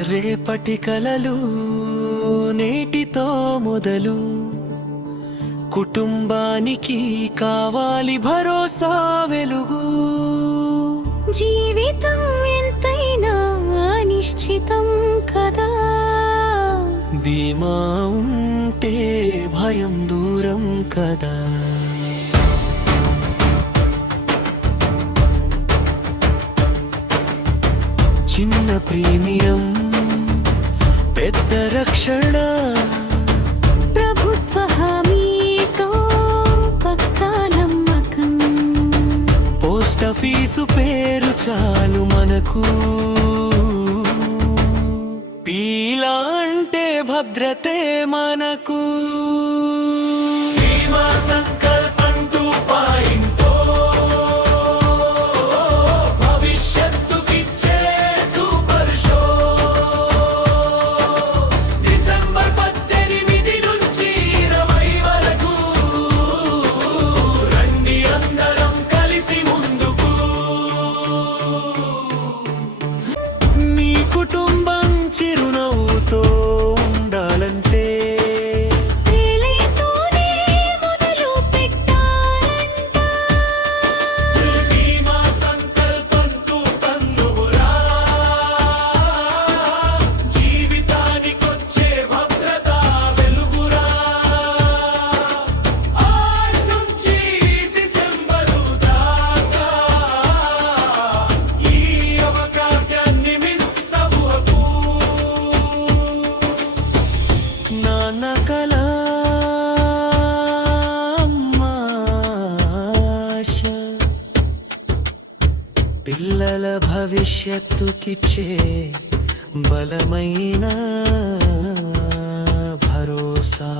రేపటి కలలు నేటితో మొదలు, కుటుంబానికి కావాలి భరోసా వెలుగు. జీవితం ఎంతైనా అనిశ్చితం కదా, ధీమా ఉంటే భయం దూరం కదా. చిన్న ప్రీమియం పెద్ద రక్షణ, ప్రభుత్వ హామీతో పక్కా నమ్మకం. పోస్టాఫీసు పేరు చాలు మనకు, పీలా అంటే భద్రతే మనకు. బీమా సంకల్పం 2.0 భవిష్యత్తుకిచ్చే సూపర్ షో. డిసెంబర్ 18 నుంచి 20 వరకు రండి అందరం కలిసి ముందుకు. మీ కుటుంబం చిరునవ్వుతో ఉండాలంటే తేలితోనే మొదలు పెట్టాలంట. బీమా సంకల్పం 2.0 జీవితానికొచ్చే భద్రత వెలుగురా. 6 నుంచి డిసెంబరు దాకా ఈ అవకాశాన్ని మిస్ అవ్వకు. నాన్న కల అమ్మ ఆశ, పిల్లల భవిష్యత్తుకిచ్చే బలమైన భరోసా.